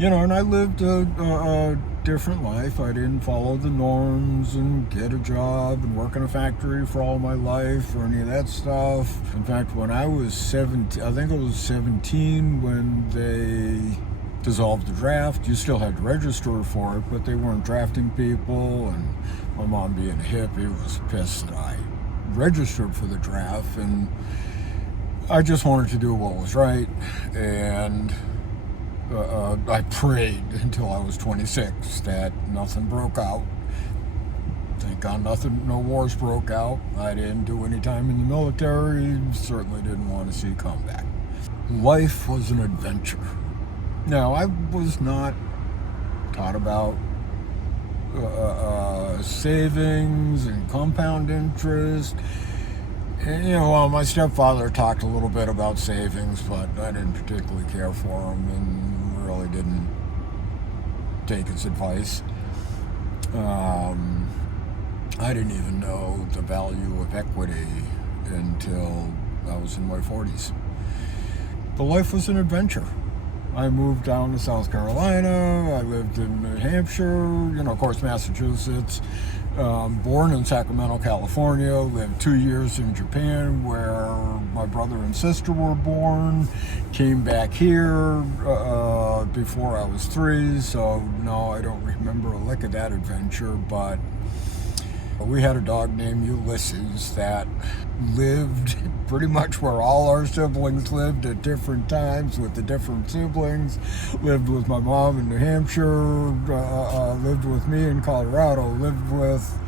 And I lived a different life. I didn't follow the norms and get a job and work in a factory for all my life or any of that stuff. In fact, when I was 17, I think I was 17 when they dissolved the draft. You still had to register for it, but they weren't drafting people. And my mom, being a hippie, was pissed that I registered for the draft. And I just wanted to do what was right. And I prayed until I was 26 that nothing broke out. Thank God no wars broke out. I didn't do any time in the military, certainly didn't want to see combat. Life was an adventure. Now, I was not taught about savings and compound interest. And, well, my stepfather talked a little bit about savings, but I didn't particularly care for him and really didn't take his advice. I didn't even know the value of equity until I was in my 40s. But life was an adventure. I moved down to South Carolina. I lived in New Hampshire, of course, Massachusetts. Born in Sacramento, California. Lived 2 years in Japan, where my brother and sister were born. Came back here before I was 3, so no, I don't remember a lick of that adventure, but we had a dog named Ulysses that lived pretty much where all our siblings lived at different times with the different siblings. Lived with my mom in New Hampshire, lived with me in Colorado, lived with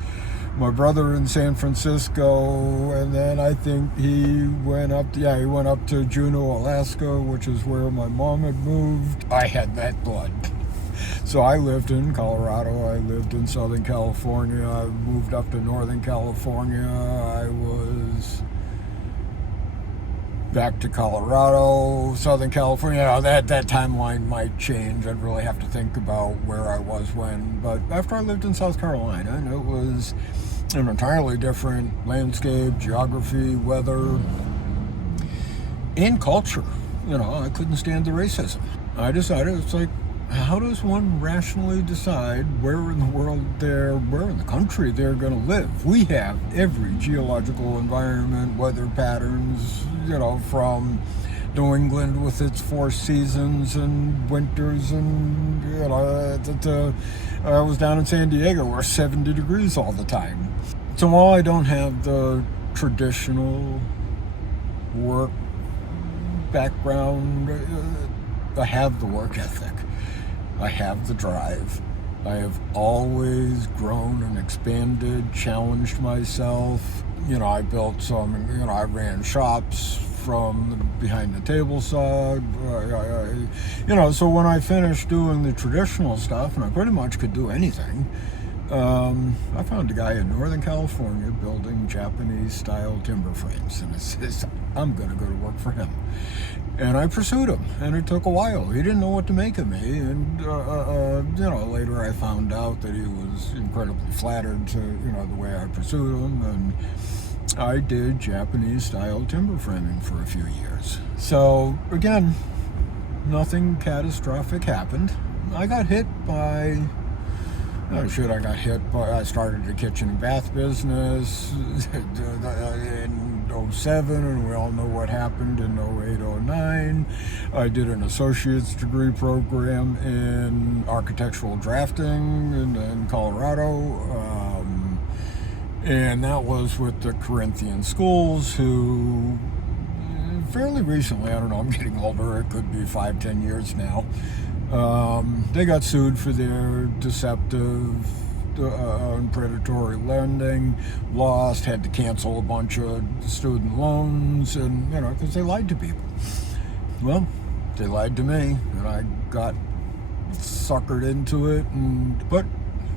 my brother in San Francisco, and then I think he went up to Juneau, Alaska, which is where my mom had moved. I had that blood. So I lived in Colorado, I lived in Southern California, I moved up to Northern California, I was back to Colorado, Southern California. That timeline might change. I'd really have to think about where I was when. But after I lived in South Carolina, and it was an entirely different landscape, geography, weather, and culture. I couldn't stand the racism. I decided, it's like, how does one rationally decide where in the country they're going to live? We have every geological environment, weather patterns, from New England with its 4 seasons and winters, and, I was down in San Diego where 70 degrees all the time. So while I don't have the traditional work background, I have the work ethic. I have the drive. I have always grown and expanded, challenged myself. I built some, I ran shops from behind the table side. So when I finished doing the traditional stuff, and I pretty much could do anything, I found a guy in Northern California building Japanese-style timber frames, and I said, I'm going to go to work for him. And I pursued him, and it took a while. He didn't know what to make of me, and later I found out that he was incredibly flattered to the way I pursued him, and I did Japanese-style timber framing for a few years. So again, nothing catastrophic happened. I got hit by. I started a kitchen and bath business in 07, and we all know what happened in 08, 09. I did an associate's degree program in architectural drafting in Colorado, and that was with the Corinthian schools, who fairly recently, I don't know, I'm getting older, it could be 5-10 years now, they got sued for their deceptive and predatory lending, lost, had to cancel a bunch of student loans, and because they lied to people. Well, they lied to me, and I got suckered into it, but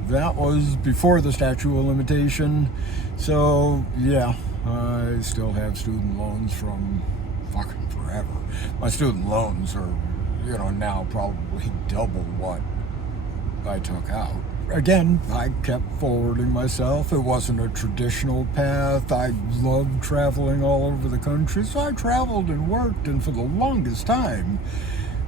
that was before the statute of limitation. So yeah, I still have student loans from fucking forever. My student loans are now probably double what I took out. Again, I kept forwarding myself. It wasn't a traditional path. I loved traveling all over the country, so I traveled and worked, and for the longest time,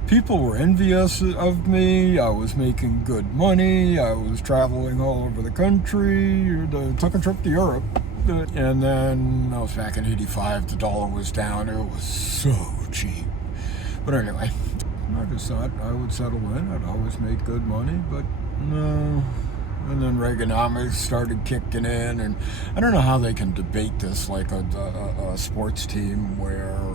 People were envious of me. I was making good money. I was traveling all over the country. Took a trip to Europe. And then I was back in 85. The dollar was down. It was so cheap. But anyway, I just thought I would settle in. I'd always make good money, but no. And then Reaganomics started kicking in. And I don't know how they can debate this like a sports team where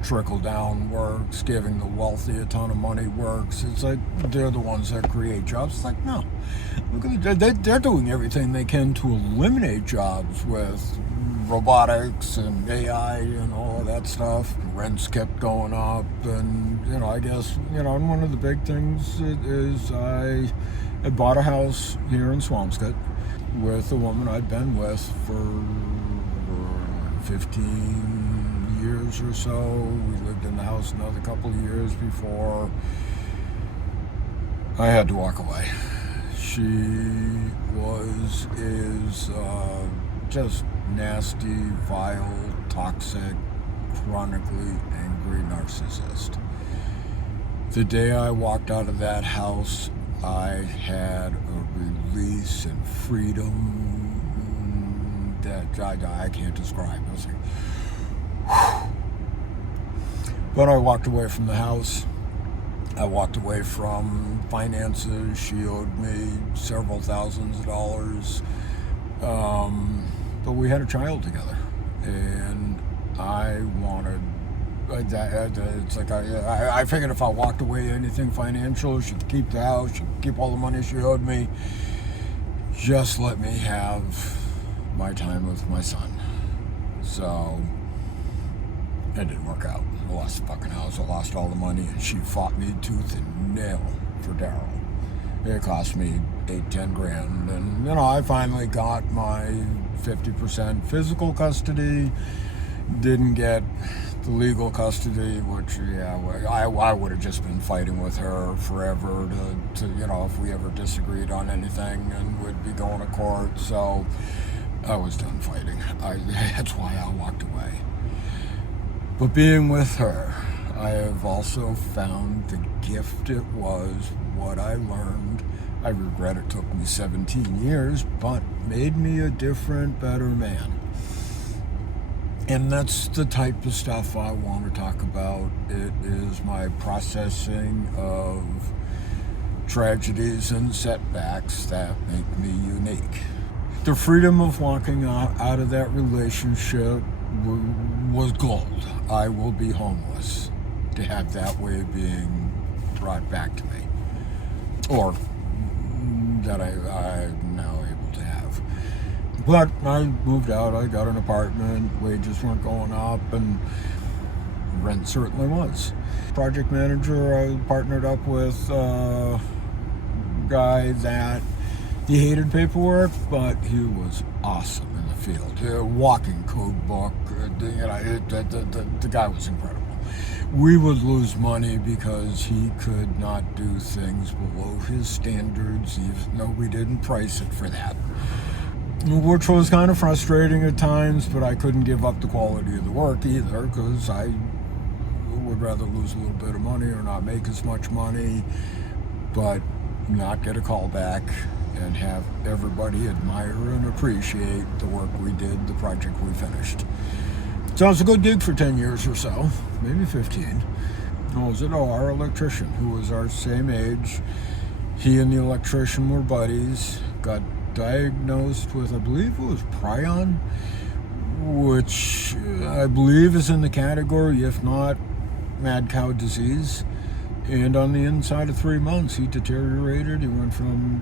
trickle down works, giving the wealthy a ton of money works. It's like they're the ones that create jobs. It's like, no, look at they're doing everything they can to eliminate jobs with robotics and AI and all of that stuff. Rents kept going up, and I guess and one of the big things is I had bought a house here in Swampscott with a woman I'd been with for 15 years or so. We lived in the house another couple of years before I had to walk away. She is just nasty, vile, toxic, chronically angry narcissist. The day I walked out of that house, I had a release and freedom that I can't describe. I was like, but I walked away from the house. I walked away from finances. She owed me several thousands of dollars. But we had a child together. And I wanted, it's like I figured if I walked away anything financial, she'd keep the house, she'd keep all the money she owed me. Just let me have my time with my son. So it didn't work out. I lost the fucking house. I lost all the money, and she fought me tooth and nail for Daryl. It cost me $8-10 grand, and I finally got my 50% physical custody. Didn't get the legal custody, which I would have just been fighting with her forever to if we ever disagreed on anything, and would be going to court. So I was done fighting. That's why I walked away. But being with her, I have also found the gift it was, what I learned. I regret it took me 17 years, but made me a different, better man. And that's the type of stuff I want to talk about. It is my processing of tragedies and setbacks that make me unique. The freedom of walking out of that relationship was gold. I will be homeless to have that way of being brought back to me, or that I'm now able to have. But I moved out, I got an apartment, wages weren't going up, and rent certainly was. Project manager, I partnered up with a guy that he hated paperwork, but he was awesome in the field. A walking code book. The guy was incredible. We would lose money because he could not do things below his standards, even though we didn't price it for that. Which was kind of frustrating at times, but I couldn't give up the quality of the work either, because I would rather lose a little bit of money or not make as much money, but not get a call back and have everybody admire and appreciate the work we did, the project we finished. So it was a good gig for 10 years or so, maybe 15. Our electrician, who was our same age, he and the electrician were buddies, got diagnosed with, I believe it was prion, which I believe is in the category, if not mad cow disease. And on the inside of 3 months, he deteriorated. He went from,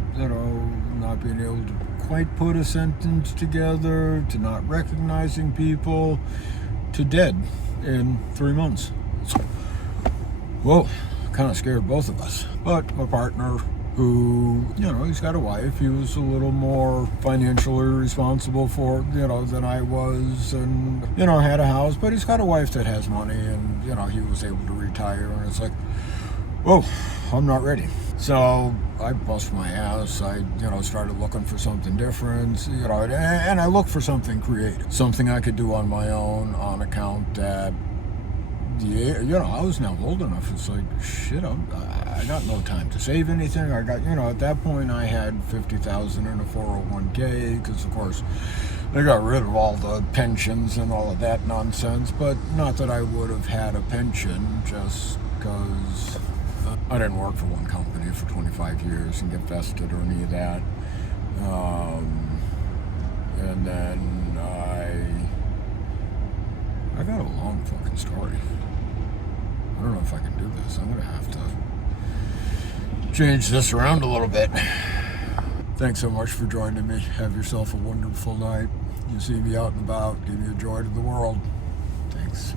not being able to quite put a sentence together, to not recognizing people, to dead in 3 months. So, whoa, kind of scared both of us. But my partner, who, he's got a wife, he was a little more financially responsible for, than I was, and, had a house, but he's got a wife that has money, and, he was able to retire, and it's like, whoa, I'm not ready. So I bust my ass. I, started looking for something different, and I looked for something creative, something I could do on my own, on account that I was now old enough. It's like, shit, I got no time to save anything. I got, at that point I had 50,000 in a 401k, because of course they got rid of all the pensions and all of that nonsense. But not that I would have had a pension, just because I didn't work for one company for 25 years and get vested or any of that. And then I got a long fucking story. I don't know if I can do this. I'm going to have to change this around a little bit. Thanks so much for joining me. Have yourself a wonderful night. You see me out and about. Give me a joy to the world. Thanks.